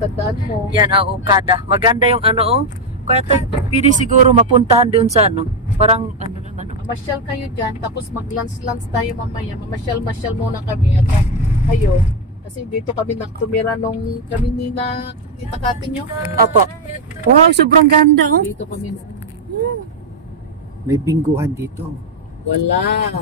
tandaan mo. Yan, Okada. Maganda yung ano, oh. Kaya tayo, pwede siguro mapuntahan doon sa ano. Parang, ano naman. Mamasyal kayo dyan, tapos mag-lunch tayo mamaya. Mamasyal muna kami. At kayo, kasi dito kami nagtumira nung kami na itakatin nyo. Opo. Wow, sobrang ganda, oh. Dito kami na. May bingguhan dito. Wala.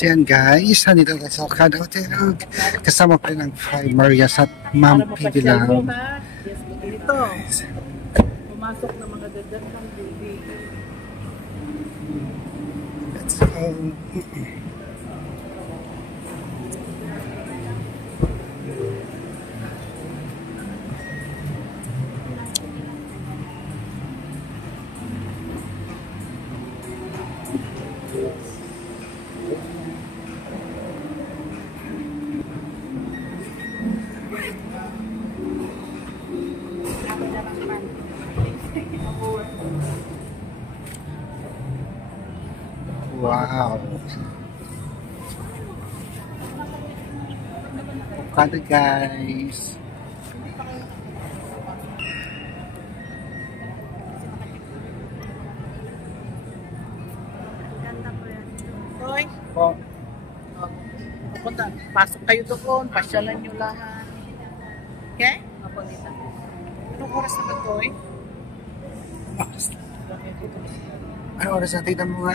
So yan guys, nandito tayo sa Okada Hotel. Kasama pa rin ang Five Marias at Ma'am Pibi lang. Dito. Pumasok ng mga dadat ng building. Let's go. Wow. Okada guys. Hoy. Oh. Pupunta. Pasok kayo doon. Pasyalan nyo lahat. Okay? Anong oras na ba ito eh? Ano oras natin na mga?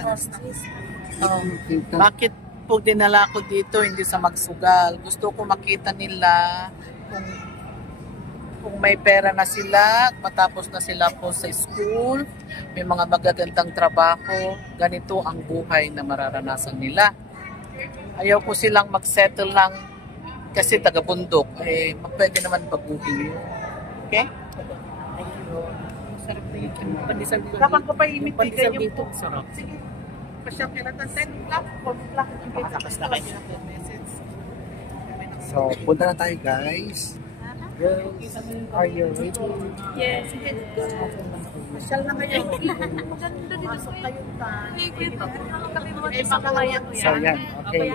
Bakit po dinala ko dito hindi sa magsugal? Gusto ko makita nila kung may pera na sila, matapos na sila po sa school, may mga magagandang trabaho, ganito ang buhay na mararanasan nila. Ayaw ko silang mag-settle lang kasi taga-bundok, pwede naman baguhin. Okay? Sarap na yung pandesal dito. Dapat ko pa imitigan yung dito. Sarap. Sige. Pasyok nila. 10 o'clock, 4 o'clock. Lakas na kayo. So, punta na tayo guys. Are you ready? Yes. Pasyal na kayo. Maganda dito sa kayo ta. So yan, okay.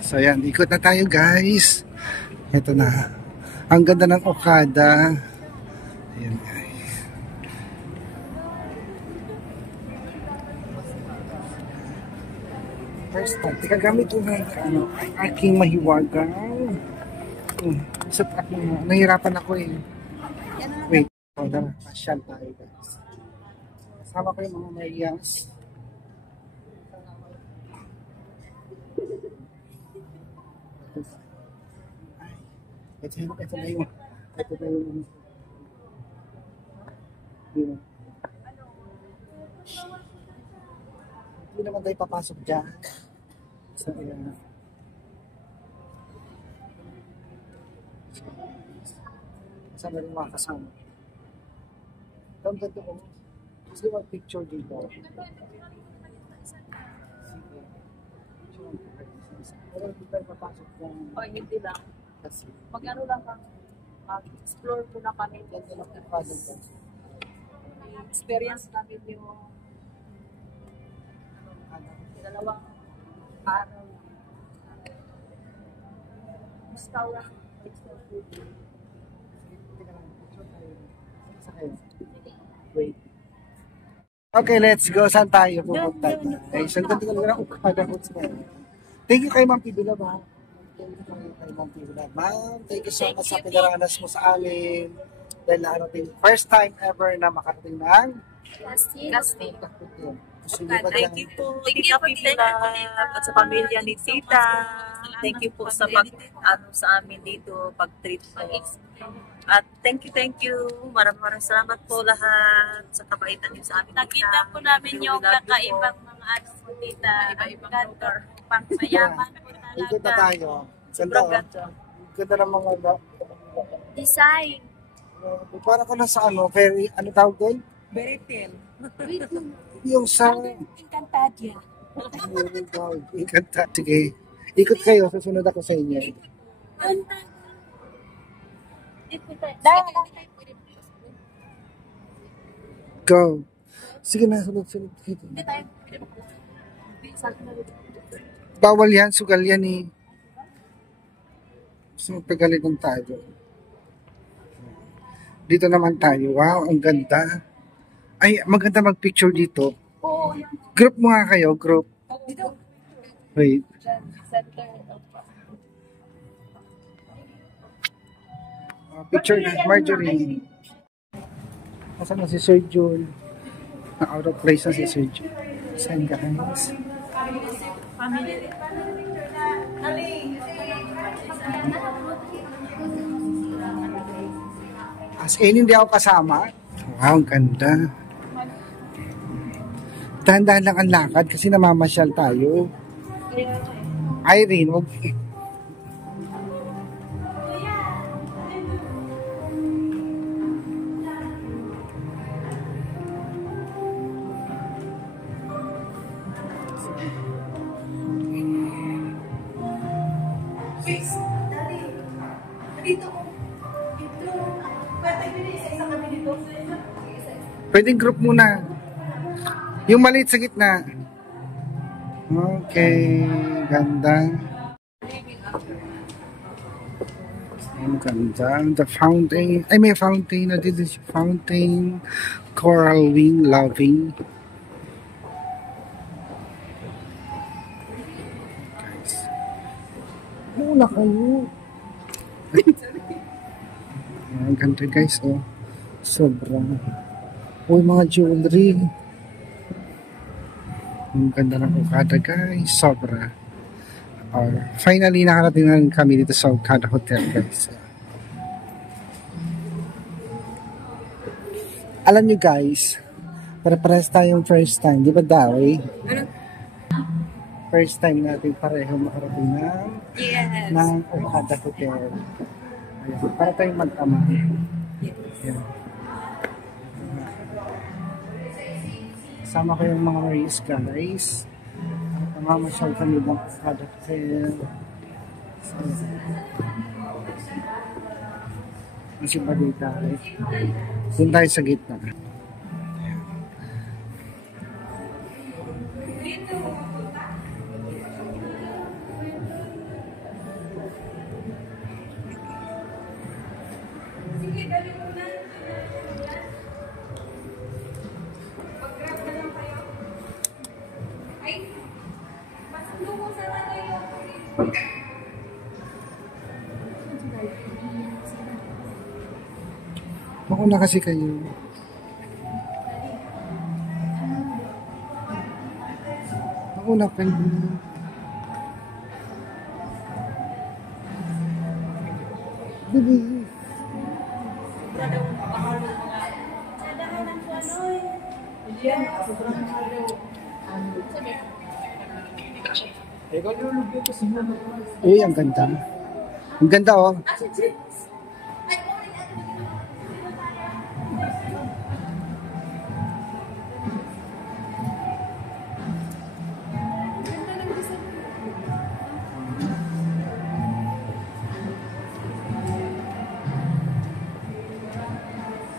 So yan, ikot na tayo guys. Ito na. Ang ganda ng Okada. Ayan guys. First time, gamit ko na ano, aking mahiwagang. Sa aking, nahirapan ako eh. Wait, pasyal tayo guys. Kasama ko yung mga Marias. Ito na yung hindi naman tayo papasok dyan. So, ayan. Kasama rin mga kasama. Ganda ko. Gusto mo picture dito. Pero hindi tayo papasok dyan. O, hindi lang. Kasi, Mag-ano lang kang explore ko na kami. ganda lang yung father ko. Experience namin yung dalawang araw. Mustawa. Wait. Okay, let's go. Saan tayo pupunta? Ay, saan ka talaga ng Okada Hotel? Thank you kay Ma'am Pibila, ma'am. Thank you kay Ma'am Pibila. Ma'am, thank you so much sa pinaranas mo sa amin. dahil nakarating. First time ever na makarating ng Casting. Thank you po, Tita Pipila, at sa pamilya ni Tita. Thank you po sa sa amin dito, pag-treat po. At thank you. Maraming salamat po lahat sa kabaitan niyo sa amin. Nakita po namin yung kakaibang mga ano po, tita. Ganda, pang mayaman po Ikot na talaga. tayo. Sobrang Ganda, ganda. ganda ng mga Design. para ko na sa ano, very, ano tawag doon? Beritel. Yung sa... Encantadia. Ikanta. Sige. Ikot kayo, susunod ako sa inyo. Go. Sige na, sunod-sunod. Bawal yan, sugal yan eh. So, pagalitan tayo. Dito naman tayo. Wow, ang ganda. Ay, maganda mag-picture dito. Group mo nga kayo, group. Wait. Picture na, Marjorie. Nasaan na si Sir Jul? Na out of place na si Sir Jul. Saan ka, guys? As in, hindi ako kasama. Wow, ang ganda. Dahan-dahan lang ang lakad kasi namamasyal tayo. Irene, wag... Pwedeng group muna. Yung maliit sa gitna. Okay. Ganda. Ang ganda. The fountain. Ay, may fountain. Dito si fountain. Coral wing loving. Guys. Muna kayo. Ang ganda guys. Oh. Sobrang. Uy, mga jewelry. Ang ganda ng Okada guys. Sobra. Finally, nakarating na kami dito sa Okada Hotel guys. Alam nyo guys, para-pares tayong first time. Di ba Dawi? First time natin pareho makarating ng Okada Hotel. Ayan, para tayong mag-ama. Ayan. Kasama ko yung mga Maris guys. Namamasyal kami ng Okada Hotel. Kasi balita eh. Doon tayo sa gitna. Mauna kasi kayo. Mauna kayo. Bibi. Uy, ang ganda. Ang ganda oh.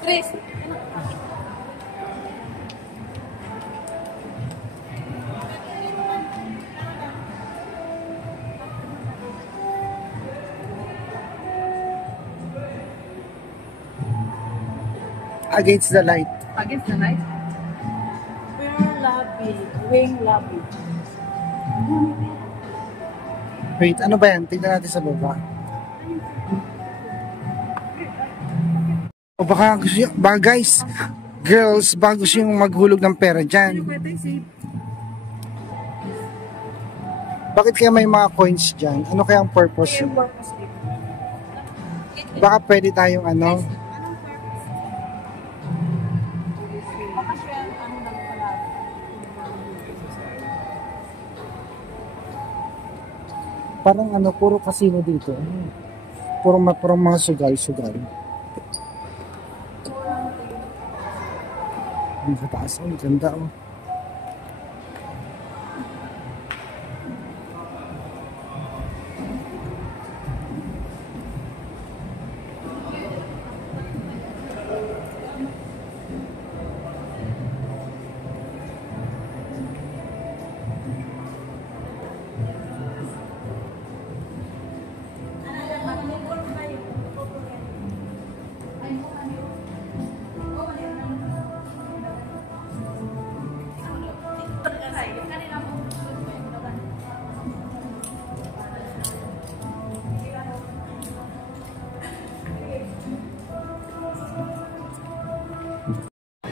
Chris. Against the light. Against the light? Wing lobby. Wait, ano ba yan? Tignan natin sa baba. O baka gusto nyo, baka guys, girls, baka gusto nyo maghulog ng pera dyan. Bakit kaya may mga coins dyan? Ano kaya ang purpose yun? Baka pwede tayong ano? Parang ano, puro casino dito. Puro mga sugal-sugal. Ang kataas, ang ganda oh.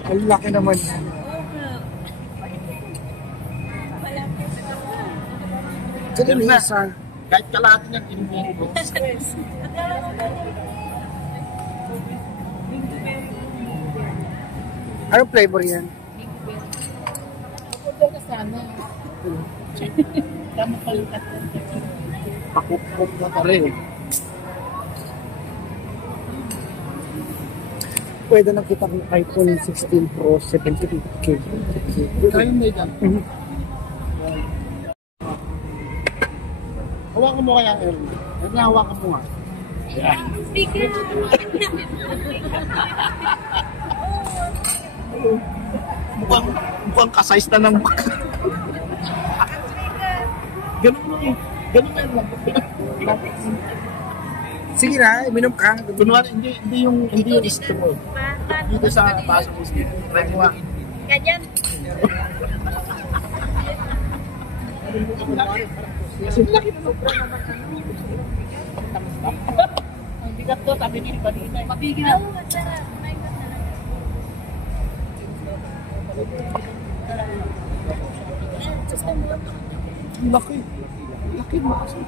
Ang laki naman. Kasi may isa. Kahit kalahati niyang inumin ko. Anong flavor yan? Pakupok na pa rin. Pwede na kita ng iPhone 16 Pro 78K. Kaya may dyan. Hawakan mo kaya, Erwin. Erwin, hawakan mo nga. Speaker. Mukhang kasize na ng ganun mo eh. Ganun na lang. Sige na, minom ka. Kunwari, hindi yung straw. Dito sa baso mo. Try mo nga. Ganyan. Kasi laki na ang bigat to, sabi ni Badina. Mabigil na. Laki. Laki mo kasi.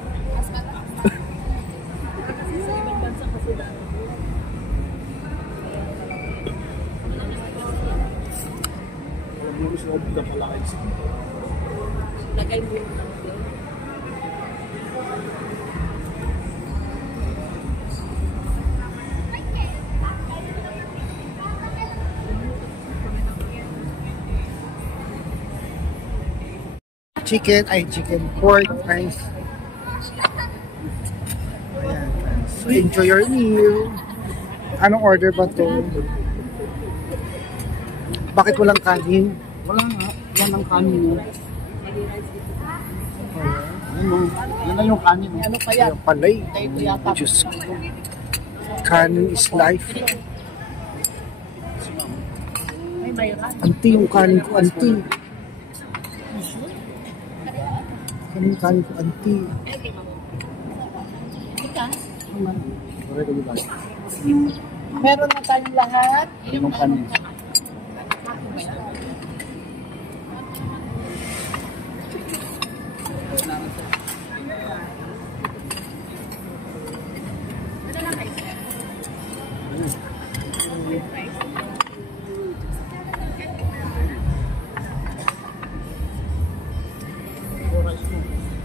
Lagay mo yung chicken pork rice. Ayan. So enjoy your meal. Anong order ba to? Bakit walang kanin? Wala nga. Wala ng kanin mo. Yan na yung kanin. Ano pa yan? Ayan pala eh. Ito yata. Diyos ko. Kanin is life. May mayroon. Auntie, yung kanin ko, auntie. Kanin ko, auntie. Meron na tayong lahat. Yung kanin.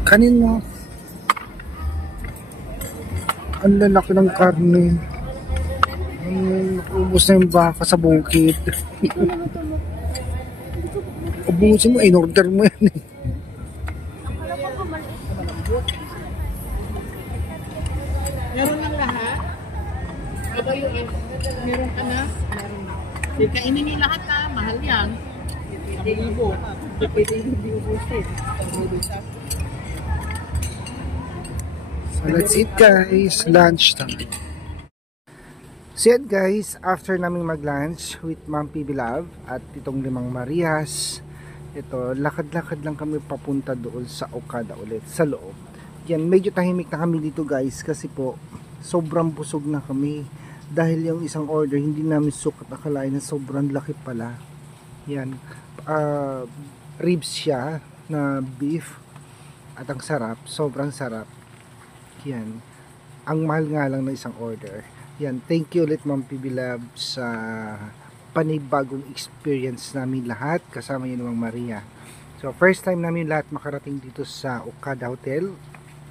Kanin mo. Ang lalaki ng karne. Ubus na yung baka sa bukid. Ubusin mo, in-order mo yan eh. Meron ng lahat. Aba yung meron ka na. Meron na. Kainin niyo lahat ha. Mahal yan. Libo. Pwede hindi ubusin. So let's eat guys, lunch time. So yan guys, after naming mag-lunch with Ma'am PB Love at itong Limang Marias, ito, lakad-lakad lang kami papunta doon sa Okada ulit, sa loob. Yan, medyo tahimik na kami dito guys kasi po, sobrang busog na kami. dahil yung isang order hindi namin sukat, akalain na sobrang laki pala. Yan, ribs siya na beef at ang sarap, sobrang sarap. Yan, ang mahal nga lang ng isang order. Yan, thank you ulit Ma'am PB Love sa panibagong experience namin lahat, kasama yun Ma'am Maria. So first time namin lahat makarating dito sa Okada Hotel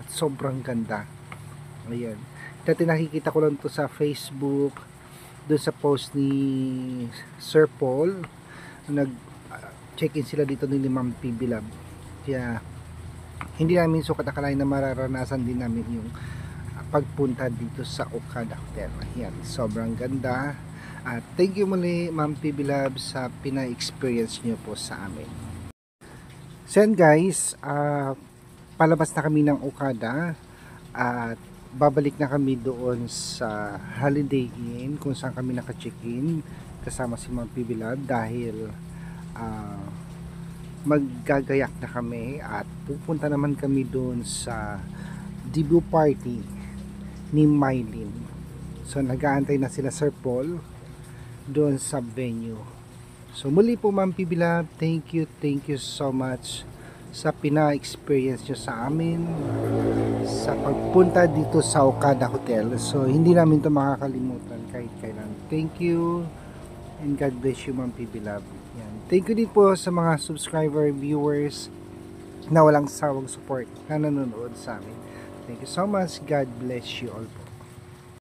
at sobrang ganda. Ayan, dati nakikita ko lang to sa Facebook, doon sa post ni Sir Paul, nag check-in sila dito ni Ma'am PB Love. Kaya hindi namin sukat akalain na mararanasan din namin yung pagpunta dito sa Okada Hotel. Ayan, sobrang ganda. At thank you muli Ma'am PB Love sa pina-experience nyo po sa amin. So yan guys, palabas na kami ng Okada at babalik na kami doon sa Holiday Inn kung saan kami naka-check-in kasama si Ma'am PB Love dahil maggagayak na kami at pupunta naman kami doon sa debut party ni Mylene. So nag-aantay na sila Sir Paul doon sa venue. So muli po Ma'am PB Love, thank you so much sa pina-experience nyo sa amin sa pagpunta dito sa Okada Hotel. So hindi namin ito makakalimutan kahit kailan. Thank you and God bless you Ma'am PB Love. Yan. Thank you din po sa mga subscriber, viewers na walang sawang support na nanonood sa amin. Thank you so much. God bless you all po.